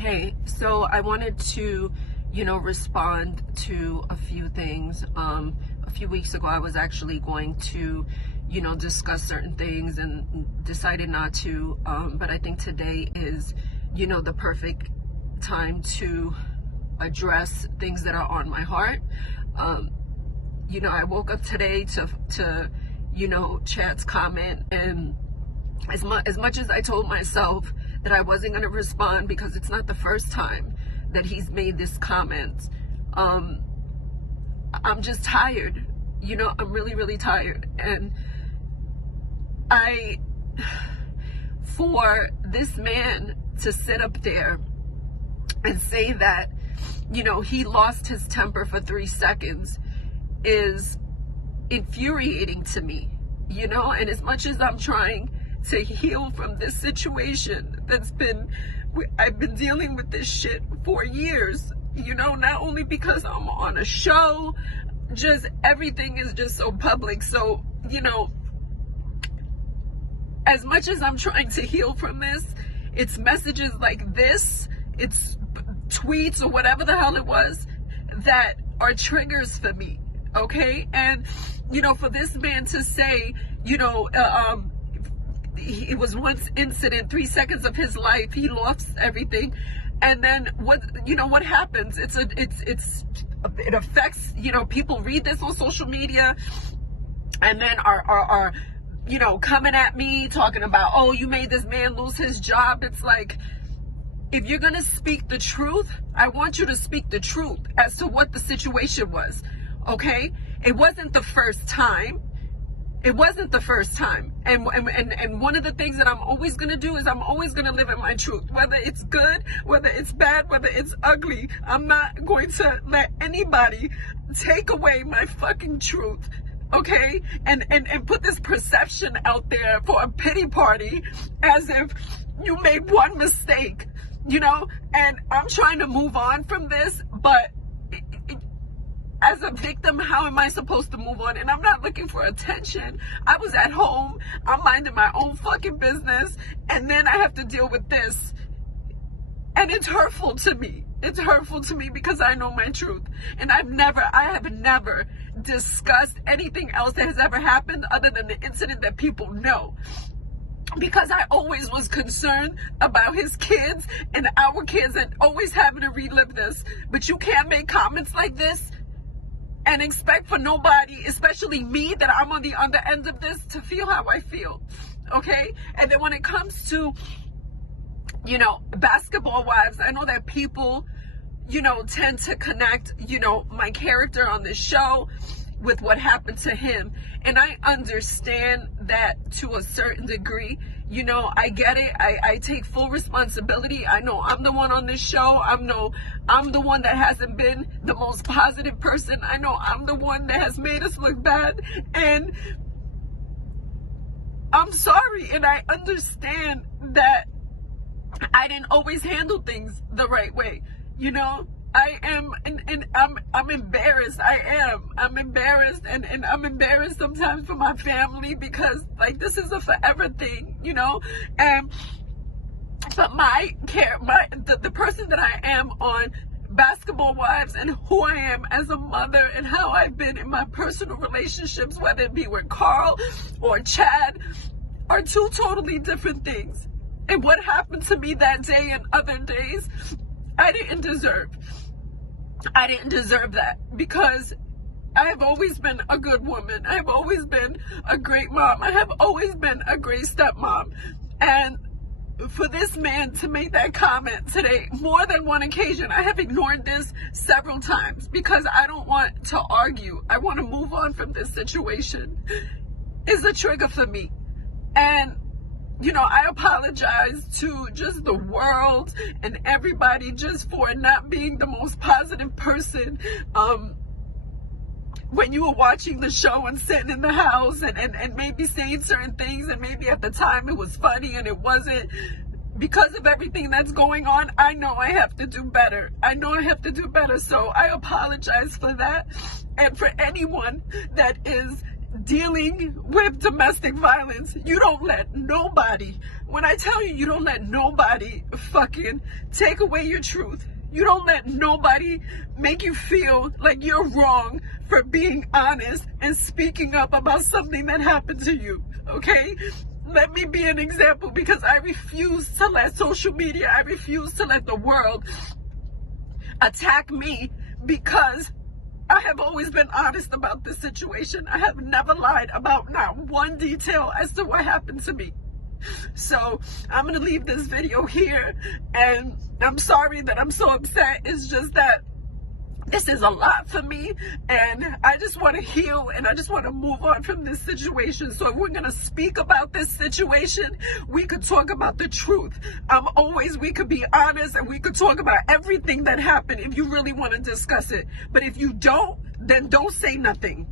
Hey, so I wanted to, respond to a few things. A few weeks ago, I was actually going to, discuss certain things and decided not to. But I think today is, the perfect time to address things that are on my heart. I woke up today to Chad's comment, and as much as I told myself that I wasn't going to respond because it's not the first time that he's made this comment, I'm just tired. I'm really, really tired. And for this man to sit up there and say that, he lost his temper for 3 seconds is infuriating to me, and as much as I'm trying to heal from this situation I've been dealing with this shit for years, not only because I'm on a show, just everything is just so public. So, as much as I'm trying to heal from this, it's messages like this, it's tweets or whatever the hell it was that are triggers for me. Okay. And, for this man to say, it was one incident, 3 seconds of his life, he lost everything. And then what happens? It affects, people read this on social media and then are coming at me talking about, oh, you made this man lose his job. It's like, if you're going to speak the truth, I want you to speak the truth as to what the situation was. Okay. It wasn't the first time. It wasn't the first time. And one of the things that I'm always going to do is I'm always going to live in my truth. Whether it's good, whether it's bad, whether it's ugly, I'm not going to let anybody take away my fucking truth. Okay? And put this perception out there for a pity party as if you made one mistake, and I'm trying to move on from this, but as a victim, how am I supposed to move on? And I'm not looking for attention. I was at home. I'm minding my own fucking business. And then I have to deal with this. And it's hurtful to me. It's hurtful to me because I know my truth. And I have never discussed anything else that has ever happened other than the incident that people know. Because I always was concerned about his kids and our kids and always having to relive this. But you can't make comments like this and expect for nobody, especially me, that I'm on the other end of this, to feel how I feel. Okay? And then when it comes to, basketball wives, I know that people, tend to connect, my character on this show with what happened to him. And I understand that to a certain degree. I get it. I take full responsibility. I know I'm the one on this show. I'm the one that hasn't been the most positive person. I know I'm the one that has made us look bad. And I'm sorry. And I understand that I didn't always handle things the right way. I am, and I'm embarrassed. I'm embarrassed, and I'm embarrassed sometimes for my family because, like, this is a forever thing, but the person that I am on Basketball Wives and who I am as a mother and how I've been in my personal relationships, whether it be with Carl or Chad, are two totally different things. And what happened to me that day and other days, I didn't deserve that, because I have always been a good woman. I have always been a great mom. I have always been a great stepmom. And for this man to make that comment today, more than one occasion, I have ignored this several times because I don't want to argue. I want to move on from this situation. Is a trigger for me. And I apologize to just the world and everybody just for not being the most positive person when you were watching the show and sitting in the house and maybe saying certain things, and maybe at the time it was funny and it wasn't. Because of everything that's going on, I know I have to do better. So I apologize for that. And for anyone that is dealing with domestic violence, you don't let nobody, when I tell you, you don't let nobody fucking take away your truth. You don't let nobody make you feel like you're wrong for being honest and speaking up about something that happened to you, okay? Let me be an example, because I refuse to let social media, I refuse to let the world attack me, because I have always been honest about this situation. I have never lied about not one detail as to what happened to me. So I'm going to leave this video here, and I'm sorry that I'm so upset. It's just that this is a lot for me, and I just want to heal, and I just want to move on from this situation. So if we're going to speak about this situation, we could talk about the truth. We could be honest, and we could talk about everything that happened if you really want to discuss it. But if you don't, then don't say nothing.